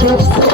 Gibson.